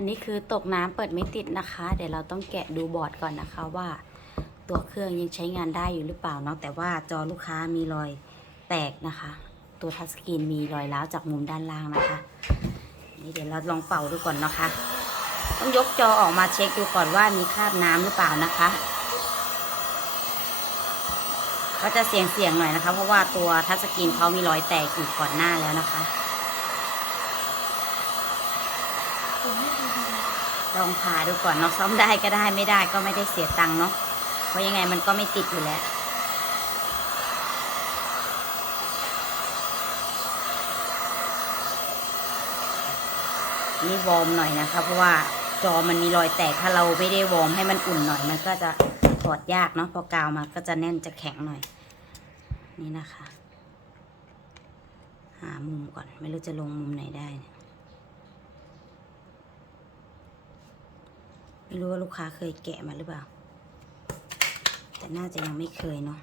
อันนี้คือตกน้ำเปิดไม่ติดนะคะ เดี๋ยวเราต้องแกะดูบอร์ดก่อนนะคะว่าตัวเครื่องยังใช้งานได้อยู่หรือเปล่าเนาะแต่ว่าจอลูกค้ามีรอยแตกนะคะ ตัวทัชสกรีนมีรอยร้าวจากมุมด้านล่างนะคะ นี่เดี๋ยวเราลองเป่าดูก่อนนะคะ ต้องยกจอออกมาเช็คดูก่อนว่ามีคราบน้ำหรือเปล่านะคะ ก็จะเสียงเสียงหน่อยนะคะ เพราะว่าตัวทัชสกรีนเขามีรอยแตกอยู่ก่อนหน้าแล้วนะคะ ลองผ่าดูก่อนเนาะซ่อมได้ก็ได้ไม่ได้ก็ไม่ได้เสียตังค์เนาะเพราะยังไงมันก็ไม่ติดอยู่แล้วนี่วอร์มหน่อยนะคะเพราะว่าจอมันมีรอยแตกถ้าเราไม่ได้วอร์มให้มันอุ่นหน่อยมันก็จะถอดยากเนาะพอกาวมาก็จะแน่นจะแข็งหน่อย นี่นะคะ หามุมก่อนไม่รู้จะลงมุมไหนได้เนี่ย ไม่รู้ว่าลูกค้าเคยแกะมาหรือเปล่า แต่น่าจะยังไม่เคยเนาะ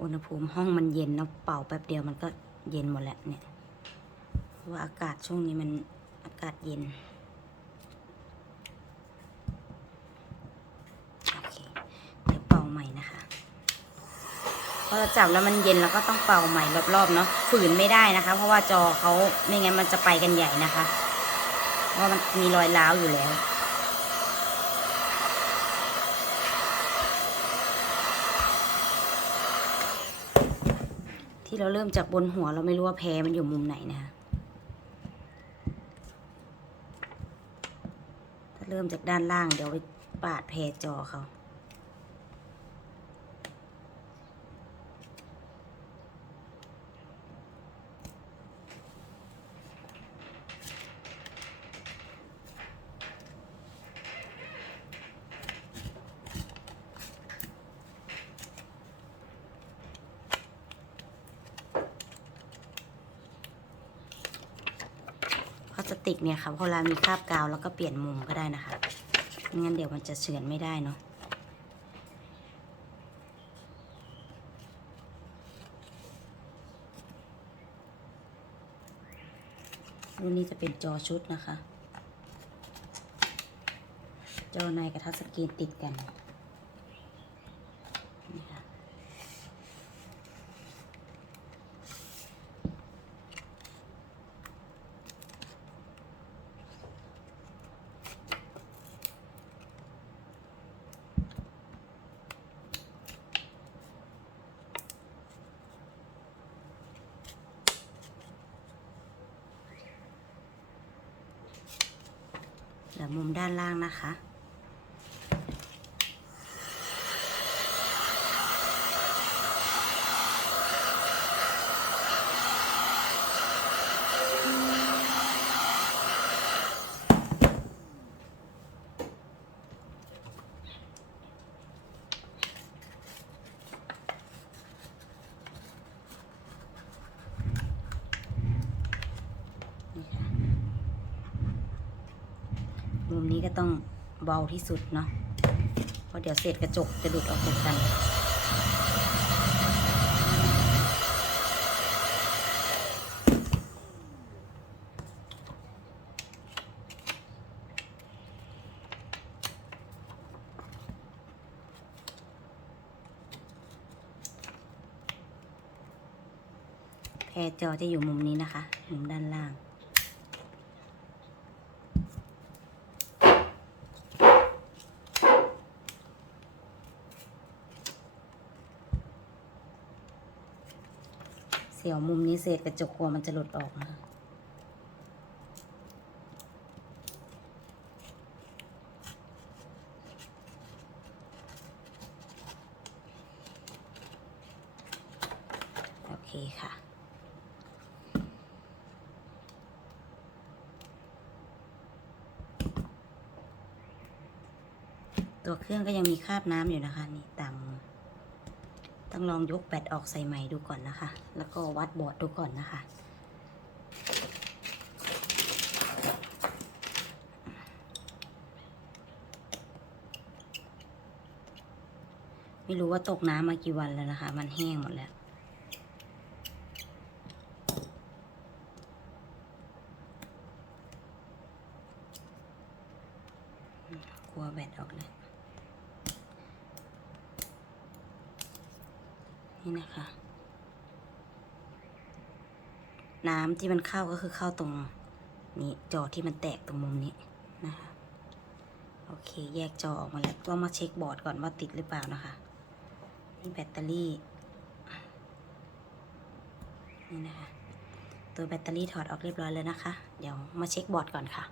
อุณหภูมิห้องมันเย็นเนาะเป่าแป๊บเดียวมันก็เย็นหมดแล้วเนี่ยว่าอากาศช่วงนี้มันอากาศเย็น โอเค เดี๋ยวเป่าใหม่นะคะ พอจับแล้วมันเย็นเราก็ต้องเป่าใหม่รอบๆเนาะฝืนไม่ได้นะคะ เพราะว่าจอเขาไม่งั้นมันจะไปกันใหญ่นะคะเพราะมันมีรอยร้าวอยู่แล้วที่เราเริ่มจากบนหัวเราไม่รู้ว่าแพ้มันอยู่มุมไหนนะคะถ้าเริ่มจากด้านล่างเดี๋ยวไปปาดแพรจอเขา ติกเนี่ยค่ะพอเรามีคราบกาวแล้วก็เปลี่ยนมุมก็ได้นะคะไม่งั้นเดี๋ยวมันจะเฉือนไม่ได้เนาะรุ่นนี้จะเป็นจอชุดนะคะ จอในกับทัชสกรีนติดกัน มุมด้านล่างนะคะ มุมนี้ก็ต้องเบาที่สุดเนาะเพราะเดี๋ยวเศษกระจกจะหลุดออกจากกันแพรจอจะอยู่มุมนี้นะคะ มุมด้านล่าง เสียวมุมนี้เศษกระจกกลัวมันจะหลุดออกนะคะโอเคค่ะตัวเครื่องก็ยังมีคราบน้ำอยู่นะคะ นี่ตาม ต้องลองยกแบตออกใส่ใหม่ดูก่อนนะคะ แล้วก็วัดบอร์ดดูก่อนนะคะ ไม่รู้ว่าตกน้ำมากี่วันแล้วนะคะ มันแห้งหมดแล้วกลัวแบตออกเลย นี่นะคะ น้ำที่มันเข้าก็คือเข้าตรงนี้จอที่มันแตกตรงมุมนี้นะคะ โอเค แยกจอออกมาแล้วก็มาเช็คบอร์ดก่อนว่าติดหรือเปล่านะคะ นี่แบตเตอรี่ นี่นะคะ ตัวแบตเตอรี่ถอดออกเรียบร้อยแล้วนะคะ เดี๋ยวมาเช็คบอร์ดก่อนค่ะ